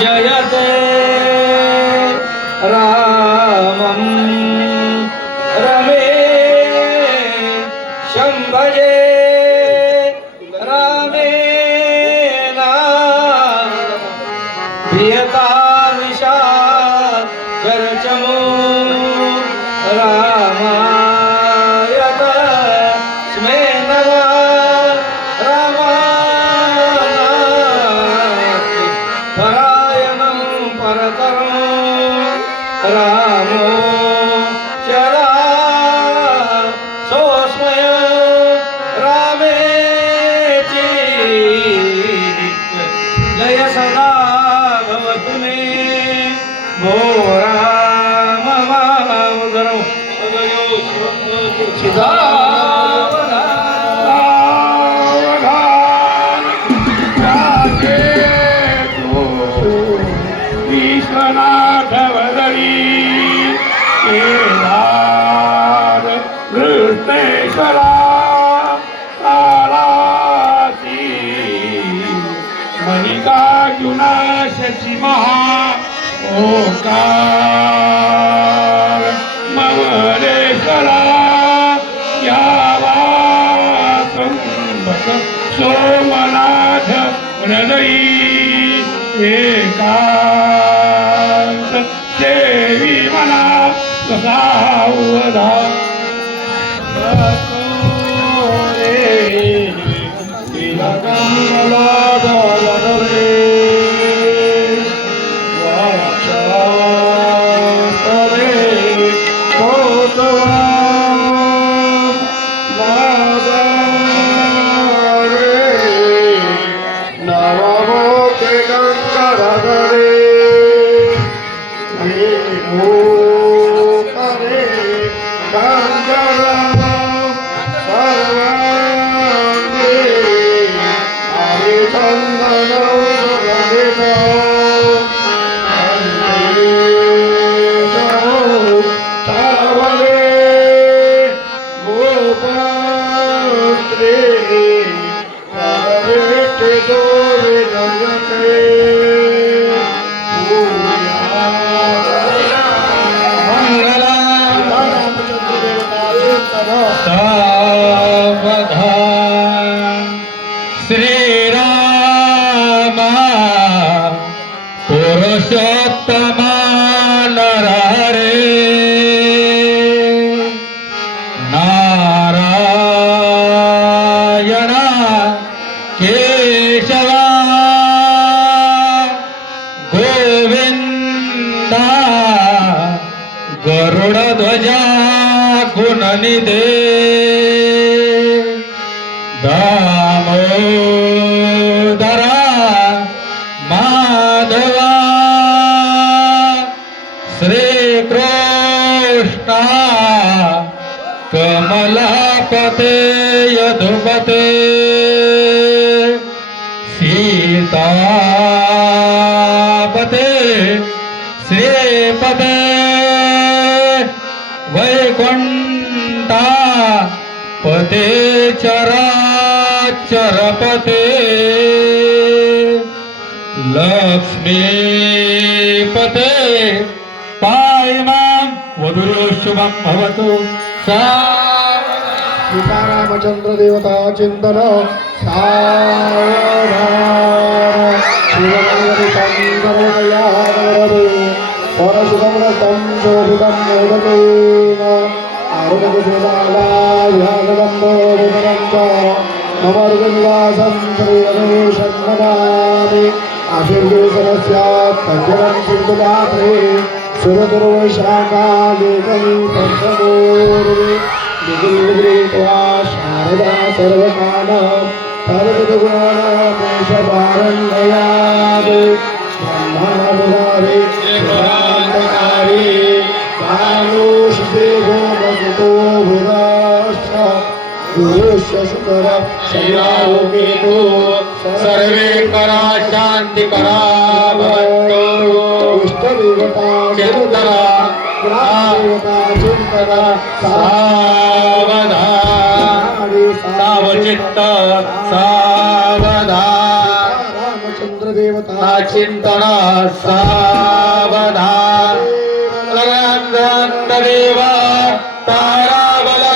जयते रामं रमेशं भजे रामेण भियता निशा चर्चमो रामाय तस्मै नमः रामानास्ति परायणं परतरं रामो चरा सोऽस्मय रामेति जय सदा भवतु मे भो राम मामुदरं उदयो चिदा विश्वनाथ वदरी केदार वृत्तेश्वरा कालासी मल्लिकार्जुना शशि महा ओंकार ममरेश्वरा यावासं सोमनाथ हृदयी एकांत देवी मना सावधा श्रीरामा पुरुषोत्तमा नरहरे नारायण केशवा गोविंदा गरुडध्वजा गुणनिधे दामोदरा माधवा श्रीकृष्णा कमलापते यदुपते सीतापते श्रीपते वैकुंठा पते चराचरपते लक्ष्मीपते पायमां वधुरो शुभं भवतु सीतारामचंद्र देवता चिंतन परशुभ्रतं शोभितं मोदकेन ममर्गनिवासं श्रीरमेशं नमामि आशीर्वेशनस्यात् तज्जनं सिन्धुपात्रे सुरदुर्वैशाखालेकं पञ्चमूर्वे निगृहीत्वा शारदा सर्वकालं सर्वगुणमेषभारण्ययात् ब्रह्मानुरारे शिवान्तकारे कालोषिदेवो वसतो भुराश्च गुरुश्च शुकर शयारोगेतो सर्वे करा शांति करा भवन्तु इष्टदेवता चिंतना देवता चिंतना सावधान सावचित्त सावधान रामचंद्र देवता चिंतना सा